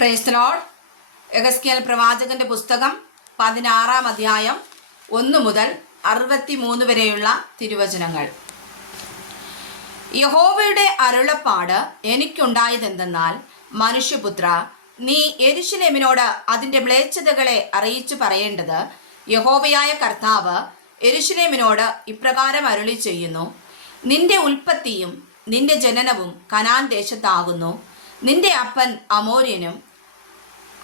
Praise the Lord. യെഹെസ്കേൽ പ്രവാചകന്റെ പുസ്തകം 16-ാം അധ്യായം 1 മുതൽ 63 വരെയുള്ള തിരുവചനങ്ങൾ. യഹോവയുടെ അരുളപ്പാട് എനിക്കുണ്ടായതെന്തെന്നാൽ, മനുഷ്യപുത്ര, നീ യെരൂശലേമിനോട് അതിൻ്റെ മ്ലേച്ഛതകളെ അറിയിച്ചു പറയേണ്ടത്, യഹോവയായ കർത്താവ് യെരൂശലേമിനോട് ഇപ്രകാരം അരുളി ചെയ്യുന്നു: നിന്റെ ഉൽപ്പത്തിയും നിന്റെ ജനനവും കനാൻ ദേശത്താകുന്നു. നിന്റെ അപ്പൻ അമോര്യനും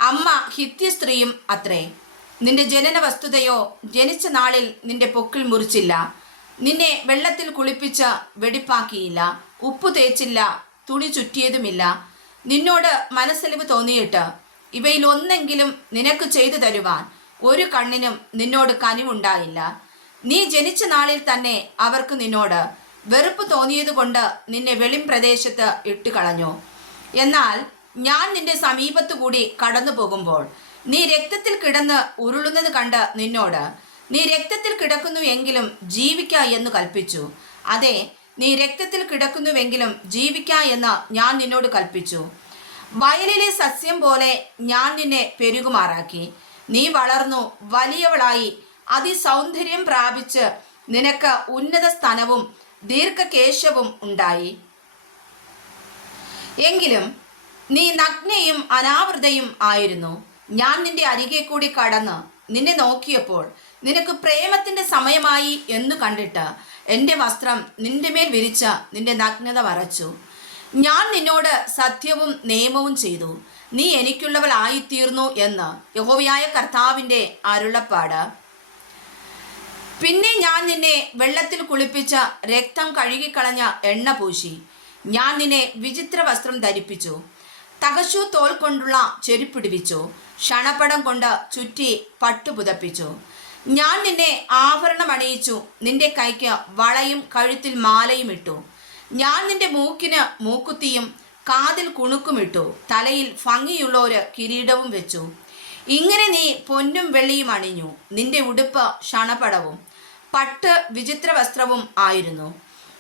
അമ്മ ഹിത്യ സ്ത്രീയും അത്രേ. നിന്റെ ജനന വസ്തുതയോ, ജനിച്ച നാളിൽ നിന്റെ പൊക്കിൾ മുറിച്ചില്ല, നിന്നെ വെള്ളത്തിൽ കുളിപ്പിച്ച് വെടിപ്പാക്കിയില്ല, ഉപ്പു തേച്ചില്ല, തുണി ചുറ്റിയതുമില്ല. നിന്നോട് മനസ്സലിവ് തോന്നിയിട്ട് ഇവയിൽ ഒന്നെങ്കിലും നിനക്ക് ചെയ്തു തരുവാൻ ഒരു കണ്ണിനും നിന്നോട് കനിവുണ്ടായില്ല. നീ ജനിച്ച നാളിൽ തന്നെ അവർക്ക് നിന്നോട് വെറുപ്പ് തോന്നിയതുകൊണ്ട് നിന്നെ വെളിം പ്രദേശത്ത് ഇട്ടുകളഞ്ഞു. എന്നാൽ ഞാൻ നിന്റെ സമീപത്തു കൂടി കടന്നു പോകുമ്പോൾ നീ രക്തത്തിൽ കിടന്ന് ഉരുളുന്നത് കണ്ട് നിന്നോട്, നീ രക്തത്തിൽ കിടക്കുന്നു എങ്കിലും ജീവിക്ക എന്ന് കൽപ്പിച്ചു. അതെ, നീ രക്തത്തിൽ കിടക്കുന്നുവെങ്കിലും ജീവിക്ക എന്ന് ഞാൻ നിന്നോട് കൽപ്പിച്ചു. വയലിലെ സസ്യം പോലെ ഞാൻ നിന്നെ പെരുകുമാറാക്കി. നീ വളർന്നു വലിയവളായി അതിസൗന്ദര്യം പ്രാപിച്ച് നിനക്ക് ഉന്നത സ്ഥാനവും ദീർഘകേശവും ഉണ്ടായി. എങ്കിലും നീ നഗ്നയും അനാവൃതയും ആയിരുന്നു. ഞാൻ നിന്റെ അരികെ കൂടി കടന്ന് നിന്നെ നോക്കിയപ്പോൾ നിനക്ക് പ്രേമത്തിന്റെ സമയമായി എന്നു കണ്ടിട്ട് എൻ്റെ വസ്ത്രം നിന്റെ മേൽ വിരിച്ച് നിന്റെ നഗ്നത മറച്ചു. ഞാൻ നിന്നോട് സത്യവും നിയമവും ചെയ്തു, നീ എനിക്കുള്ളവളായിത്തീർന്നു എന്ന് യഹോവയായ കർത്താവിൻ്റെ അരുളപ്പാട്. പിന്നെ ഞാൻ നിന്നെ വെള്ളത്തിൽ കുളിപ്പിച്ച് രക്തം കഴുകിക്കളഞ്ഞ എണ്ണ പൂശി. ഞാൻ നിന്നെ വിചിത്ര വസ്ത്രം ധരിപ്പിച്ചു, തകശു തോൽ കൊണ്ടുള്ള ചെരുപ്പിടിപ്പിച്ചു, ക്ഷണപ്പടം കൊണ്ട് ചുറ്റി പട്ടുപുതപ്പിച്ചു. ഞാൻ നിന്നെ ആഭരണം അണിയിച്ചു, നിന്റെ കൈക്ക് വളയും കഴുത്തിൽ മാലയും ഇട്ടു. ഞാൻ നിന്റെ മൂക്കിന് മൂക്കുത്തിയും കാതിൽ കുണുക്കുമിട്ടു, തലയിൽ ഭംഗിയുള്ള ഒരു കിരീടവും വെച്ചു. ഇങ്ങനെ നീ പൊന്നും വെള്ളിയും അണിഞ്ഞു. നിന്റെ ഉടുപ്പ് ക്ഷണപടവും പട്ട് വിചിത്ര വസ്ത്രവും ആയിരുന്നു.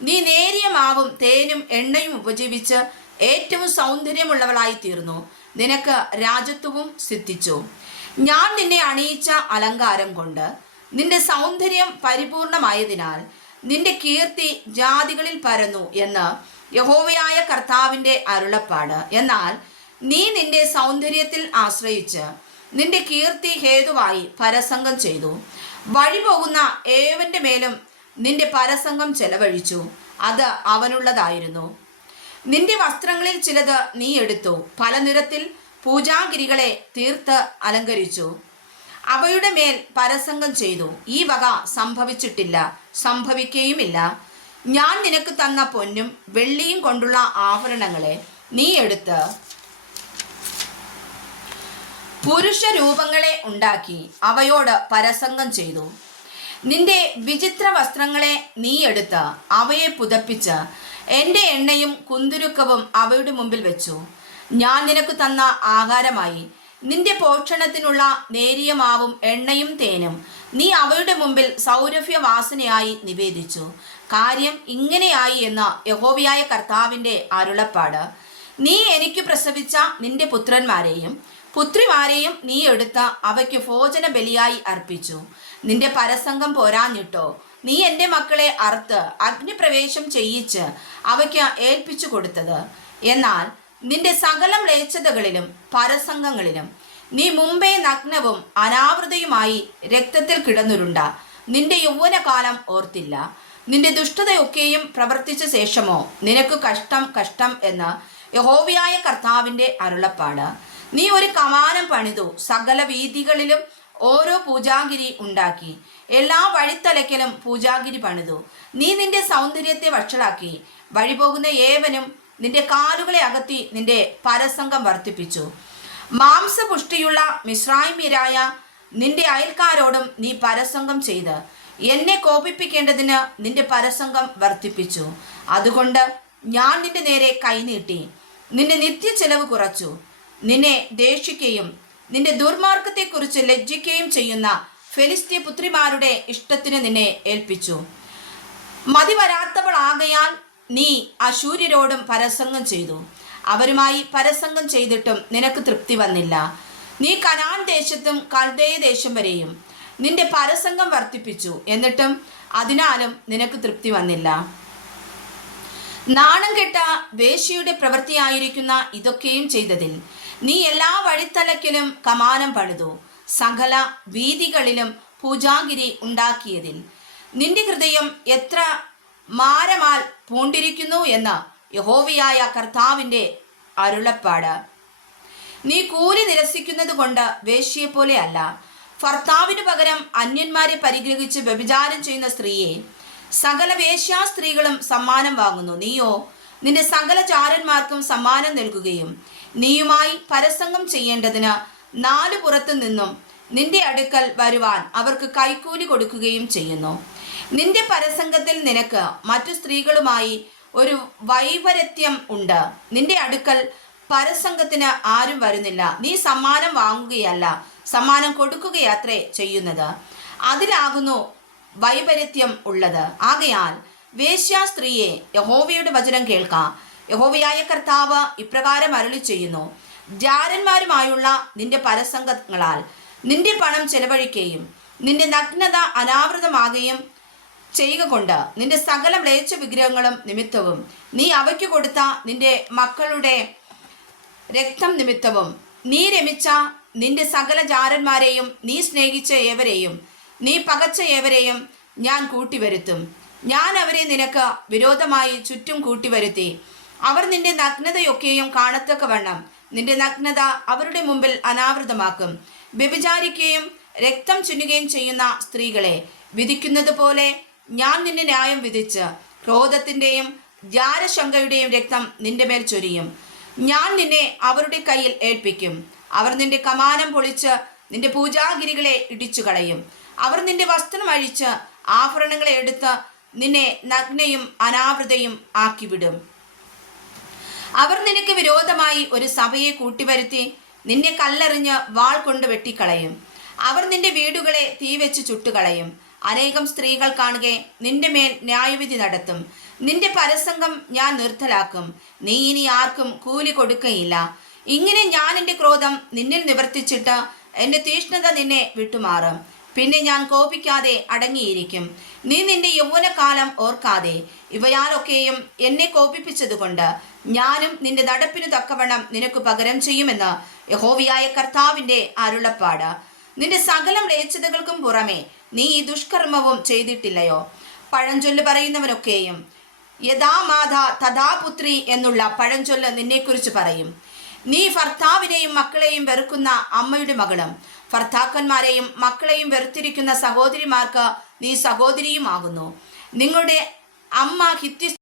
നീ നേരിയ മാവും തേനും എണ്ണയും ഉപജീവിച്ച് ഏറ്റവും സൗന്ദര്യമുള്ളവളായി തീർന്നു. നിനക്ക് രാജത്വവും സിദ്ധിച്ചു. ഞാൻ നിന്നെ അണിയിച്ച അലങ്കാരം കൊണ്ട് നിന്റെ സൗന്ദര്യം പരിപൂർണമായതിനാൽ നിന്റെ കീർത്തി ജാതികളിൽ പരന്നു എന്ന് യഹോവയായ കർത്താവിൻ്റെ അരുളപ്പാട്. എന്നാൽ നീ നിന്റെ സൗന്ദര്യത്തിൽ ആശ്രയിച്ച് നിന്റെ കീർത്തി ഹേതുവായി പരസംഗം ചെയ്തു. വഴി പോകുന്ന ഏവന്റെ മേലും നിന്റെ പരസംഗം ചെലവഴിച്ചു. അത് അവനുള്ളതായിരുന്നു. നിന്റെ വസ്ത്രങ്ങളിൽ ചിലത് നീ എടുത്തു, പല നിറത്തിൽ പൂജാഗിരികളെ തീർത്ത് അലങ്കരിച്ചു, അവയുടെ മേൽ പരസംഗം ചെയ്തു. ഈ വക സംഭവിച്ചിട്ടില്ല, സംഭവിക്കുകയുമില്ല. ഞാൻ നിനക്ക് തന്ന പൊന്നും വെള്ളിയും കൊണ്ടുള്ള ആഭരണങ്ങളെ നീ എടുത്ത് പുരുഷ രൂപങ്ങളെ ഉണ്ടാക്കി അവയോട് പരസംഗം ചെയ്തു. നിന്റെ വിചിത്ര വസ്ത്രങ്ങളെ നീ എടുത്ത് അവയെ പുതപ്പിച്ച് എൻ്റെ എണ്ണയും കുന്തുരുക്കവും അവയുടെ മുമ്പിൽ വെച്ചു. ഞാൻ നിനക്ക് തന്ന ആഹാരമായി നിന്റെ പോഷണത്തിനുള്ള നേരിയ മാവും എണ്ണയും തേനും നീ അവയുടെ മുമ്പിൽ സൗരഭ്യവാസനയായി നിവേദിച്ചു. കാര്യം ഇങ്ങനെയായി എന്ന് യഹോവയായ കർത്താവിൻ്റെ അരുളപ്പാട്. നീ എനിക്ക് പ്രസവിച്ച നിന്റെ പുത്രന്മാരെയും പുത്രിമാരെയും നീ എടുത്ത് അവയ്ക്ക് ഭോജന ബലിയായി അർപ്പിച്ചു. നിന്റെ പരസംഗം പോരാഞ്ഞിട്ടോ നീ എൻ്റെ മക്കളെ അറുത്ത് അഗ്നിപ്രവേശം ചെയ്യിച്ച് അവയ്ക്ക് ഏൽപ്പിച്ചു കൊടുത്തത്. എന്നാൽ നിന്റെ സകല മ്ലേച്ഛതകളിലും പരസംഗങ്ങളിലും നീ മുമ്പേ നഗ്നവും അനാവൃതയുമായി രക്തത്തിൽ കിടന്നുരുണ്ട നിന്റെ യൗവനകാലം ഓർത്തില്ല. നിന്റെ ദുഷ്ടതയൊക്കെയും പ്രവർത്തിച്ച ശേഷമോ നിനക്ക് കഷ്ടം കഷ്ടം എന്ന് യഹോവയായ കർത്താവിൻ്റെ അരുളപ്പാട്. നീ ഒരു കമാനം പണിതു, സകല വീഥികളിലും ഓരോ പൂജാഗിരി ഉണ്ടാക്കി, എല്ലാ വഴിത്തലയ്ക്കലും പൂജാഗിരി പണിതു. നീ നിന്റെ സൗന്ദര്യത്തെ വഷളാക്കി, വഴിപോകുന്ന ഏവനും നിന്റെ കാലുകളെ അകത്തി നിന്റെ പരസംഗം വർദ്ധിപ്പിച്ചു. മാംസപുഷ്ടിയുള്ള മിസ്രയീമ്യരായ നിന്റെ അയൽക്കാരോടും നീ പരസംഗം ചെയ്ത് എന്നെ കോപിപ്പിക്കേണ്ടതിന് നിന്റെ പരസംഗം വർദ്ധിപ്പിച്ചു. അതുകൊണ്ട് ഞാൻ നിന്റെ നേരെ കൈനീട്ടി നിന്റെ നിത്യ ചെലവ് കുറച്ചു. നിന്നെ ദേഷിക്കുകയും നിന്റെ ദുർമാർഗത്തെക്കുറിച്ച് ലജ്ജിക്കുകയും ചെയ്യുന്ന ഫെലിസ്ത്യ പുത്രിമാരുടെ ഇഷ്ടത്തിന് നിന്നെ ഏൽപ്പിച്ചു. മതി വരാത്തവളാകയാൽ നീ അശൂര്യരോടും പരസംഗം ചെയ്തു. അവരുമായി പരസംഗം ചെയ്തിട്ടും നിനക്ക് തൃപ്തി വന്നില്ല. നീ കനാൻ ദേശത്തും കൽദയ ദേശം വരെയും നിന്റെ പരസംഗം വർദ്ധിപ്പിച്ചു, എന്നിട്ടും അതിനാലും നിനക്ക് തൃപ്തി വന്നില്ല. നാണം കെട്ട വേശ്യയുടെ പ്രവൃത്തിയായിരിക്കുന്ന ഇതൊക്കെയും ചെയ്തതിൽ നീ എല്ലാ വഴിത്തലക്കിലും കമാനം പണിതു, സകല വീതികളിലും പൂജാഗിരി ഉണ്ടാക്കിയതിൽ നിന്റെ ഹൃദയം എത്ര മാരമാൽ പൂണ്ടിരിക്കുന്നു എന്ന് യഹോവയായ കർത്താവിൻ്റെ അരുളപ്പാട്. നീ കൂലി നിരസിക്കുന്നത് കൊണ്ട് വേശ്യയെപ്പോലെ അല്ല. ഭർത്താവിനു പകരം അന്യന്മാരെ പരിഗ്രഹിച്ച് വ്യഭിചാരം ചെയ്യുന്ന സ്ത്രീയെ സകല വേശ്യാ സ്ത്രീകളും സമ്മാനം വാങ്ങുന്നു. നീയോ നിന്റെ സകല ചാരന്മാർക്കും സമ്മാനം നൽകുകയും നീയുമായി പരസംഗം ചെയ്യേണ്ടതിന് നാലു പുറത്തു നിന്നും നിന്റെ അടുക്കൽ വരുവാൻ അവർക്ക് കൈക്കൂലി കൊടുക്കുകയും ചെയ്യുന്നു. നിന്റെ പരസംഗത്തിൽ നിനക്ക് മറ്റു സ്ത്രീകളുമായി ഒരു വൈപര്യത്യം ഉണ്ട്. നിന്റെ അടുക്കൽ പരസംഗത്തിന് ആരും വരുന്നില്ല. നീ സമ്മാനം വാങ്ങുകയല്ല, സമ്മാനം കൊടുക്കുകയത്രേ ചെയ്യുന്നത്. അതിലാകുന്നു വൈപര്യത്യം ഉള്ളത്. ആകയാൽ വേശ്യാ സ്ത്രീയെ, യഹോവയുടെ വചനം കേൾക്കാം. യഹോവയായ കർത്താവ് ഇപ്രകാരം അരുളി ചെയ്യുന്നു: ജാരന്മാരുമായുള്ള നിന്റെ പരസംഗങ്ങളാൽ നിന്റെ പണം ചെലവഴിക്കുകയും നിന്റെ നഗ്നത അനാവൃതമാകുകയും ചെയ്യുക കൊണ്ട് നിന്റെ സകല മ്ലേച്ഛ വിഗ്രഹങ്ങളും നിമിത്തവും നീ അവയ്ക്ക് കൊടുത്ത നിന്റെ മക്കളുടെ രക്തം നിമിത്തവും നീ രമിച്ച നിന്റെ സകല ജാരന്മാരെയും നീ സ്നേഹിച്ച ഏവരെയും നീ പകച്ച ഏവരെയും ഞാൻ കൂട്ടിവരുത്തും. ഞാൻ അവരെ നിനക്ക് വിരോധമായി ചുറ്റും കൂട്ടിവരുത്തി അവർ നിന്റെ നഗ്നതയൊക്കെയും കാണത്തക്കവണ്ണം നിന്റെ നഗ്നത അവരുടെ മുമ്പിൽ അനാവൃതമാക്കും. വ്യഭിചാരിക്കുകയും രക്തം ചുന്നുകയും ചെയ്യുന്ന സ്ത്രീകളെ വിധിക്കുന്നത് പോലെ ഞാൻ നിന്നെ ന്യായം വിധിച്ച് ക്രോധത്തിൻ്റെയും ജാരശങ്കയുടെയും രക്തം നിന്റെ മേൽ ചൊരിയും. ഞാൻ നിന്നെ അവരുടെ കയ്യിൽ ഏൽപ്പിക്കും. അവർ നിന്റെ കമാനം പൊളിച്ച് നിന്റെ പൂജാഗിരികളെ ഇടിച്ചു കളയും. അവർ നിന്റെ വസ്ത്രം അഴിച്ച് ആഭരണങ്ങളെ എടുത്ത് നിന്നെ നഗ്നയും അനാവൃതയും ആക്കിവിടും. അവർ നിനക്ക് വിരോധമായി ഒരു സഭയെ കൂട്ടിവരുത്തി നിന്നെ കല്ലെറിഞ്ഞ് വാൾ കൊണ്ട് വെട്ടിക്കളയും. അവർ നിന്റെ വീടുകളെ തീവെച്ച് ചുട്ടുകളയും. അനേകം സ്ത്രീകൾ കാണുകെ നിന്റെ മേൽ ന്യായവിധി നടത്തും. നിന്റെ പരസംഗം ഞാൻ നിർത്തലാക്കും. നീ ഇനി ആർക്കും കൂലി കൊടുക്കയില്ല. ഇങ്ങനെ ഞാൻ എൻ്റെ ക്രോധം നിന്നിൽ നിവർത്തിച്ചിട്ട് എൻ്റെ തീഷ്ണത നിന്നെ വിട്ടുമാറും. പിന്നെ ഞാൻ കോപിക്കാതെ അടങ്ങിയിരിക്കും. നീ നിന്റെ യൗവനകാലം ഓർക്കാതെ ഇവയാലൊക്കെയും എന്നെ കോപിപ്പിച്ചതുകൊണ്ട് ഞാനും നിന്റെ നടപ്പിനു തക്കവണ്ണം നിനക്ക് പകരം ചെയ്യുമെന്ന് യഹോവയായ കർത്താവിൻ്റെ അരുളപ്പാട്. നിന്റെ സകല മ്ലേച്ഛതകൾക്കും പുറമെ നീ ഈ ദുഷ്കർമ്മവും ചെയ്തിട്ടില്ലയോ? പഴഞ്ചൊല്ല് പറയുന്നവനൊക്കെയും യഥാ മാത തഥാ പുത്രി എന്നുള്ള പഴഞ്ചൊല്ല് നിന്നെക്കുറിച്ച് പറയും. നീ ഭർത്താവിനെയും മക്കളെയും വെറുക്കുന്ന അമ്മയുടെ മകളും ഭർത്താക്കന്മാരെയും മക്കളെയും വെറുത്തിരിക്കുന്ന സഹോദരിമാർക്ക് നീ സഹോദരിയുമാകുന്നു. നിങ്ങളുടെ അമ്മ ഹിത്തി